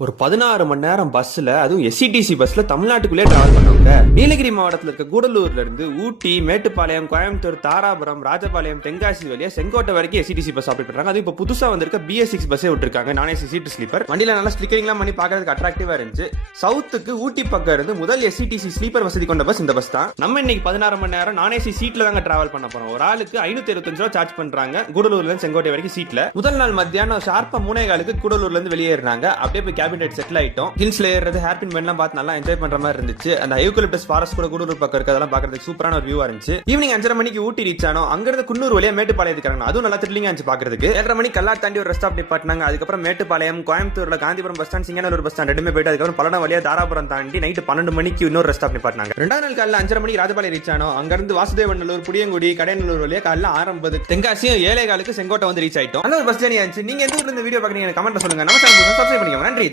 ஒரு 16 மணி நேரம் பஸ்ல, அதுவும் எஸ்இடிசி பஸ்ல தமிழ்நாட்டுக்குள்ளே டிராவல் பண்ணவங்க நீலகிரி மாவட்டத்தில் இருக்க கூடலூர்ல இருந்து ஊட்டி, மேட்டுப்பாளையம், கோயம்புத்தூர், தாராபுரம், ராஜபாளையம், தென்காசி வழியா செங்கோட்டை வரைக்கும் எஸ்இடிசி பஸ் ஆப்ரேட் பண்றாங்க. அது இப்ப புதுசா வந்திருக்க BS6 பஸ்ஸே விட்டுருக்காங்க. நான் சீட் ஸ்லீப்பர் வண்டியில நல்லா ஸ்டிக்கரிங்லாம் பண்ணி பாக்கிறதுக்கு அட்ராக்டிவா இருந்துச்சு. சவுத்துக்கு ஊட்டி பக்கம் இருந்து முதல் எஸ்இடிசி ஸ்லீப்பர் வசதி கொண்ட பஸ் இந்த பஸ் தான். நம்ம இன்னைக்கு 16 மணி நேரம் நான் சீட்ல தாங்க டிராவல் பண்ண போறோம். ஒரு ஆளுக்கு 525 ரூபாய் சார்ஜ் பண்றாங்க. கூடலூர்ல இருந்து செங்கோட்டை வரைக்கும் சீட்ல. முதல் நாள் மத்தியானம் ஷார்ப்பா 3:15 கூடலூர்ல இருந்து வெளியேறாங்க. அப்படியே போய் கேபின் செட்டில் ஆயிட்டோம். ஹில்ஸ்ல ஏறது, ஹேர்பின் பெண்லாம் பார்த்து நல்லா என்ஜாய் பண்ற மாதிரி இருந்துச்சு. அந்த யூக்கலிப்டஸ் ஃபாரஸ்ட் கூட கூடலூர் பக்கம் இருக்கிறதெல்லாம் பார்க்கிறதுக்கு சூப்பரான ஒரு வியூவா இருந்துச்சு. ஈவினிங் 5:30 மணிக்கு ஊட்டி ரீச் ஆனோம். அங்க இருந்து குன்னூர் வழியா மேட்டுப்பாளையத்துக்கு இறங்கணும். அதுவும் நல்லா த்ரில்லிங்கா இருந்துச்சு பார்க்கிறதுக்கு. 7:30 மணிக்கு கல்லா தாண்டி ஒரு ரெஸ்ட் ஸ்டாப் நிப்பாட்டினாங்க. அதுக்கப்புறம் மேட்டுப்பாளையம், கோயம்புத்தூர்ல Gandhipuram bus stand, Singanur bus stand ரெண்டுமே போயிட்டு அதுக்கப்புறம் பல்லடம் வழியா தாராபுரம் தாண்டி நைட் 12 மணிக்கு இன்னொரு ரெஸ்ட் ஸ்டாப் நிப்பாட்டினாங்க. ரெண்டாவது நாள் காலையில 5:30 மணிக்கு ராஜபாளையம் ரீச் ஆனோம். அங்க இருந்து வாசுதேவநல்லூர், புடியங்குடி, கடையநல்லூர் வழியா காலையில 6:50 தென்காசியும் 7:15 செங்கோட்டை வந்து ரீச் ஆயிட்டோம். நல்ல ஒரு பஸ் ஜர்னி ஆச்சு. நீங்க எந்த ஊர்ல இந்த வீடியோ பாக்குறீங்க கமெண்ட்ல சொல்லுங்க. நம்ம சேனலுக்கு சப்ஸ்கிரைப் பண்ணிக்கோங்க. நன்றி.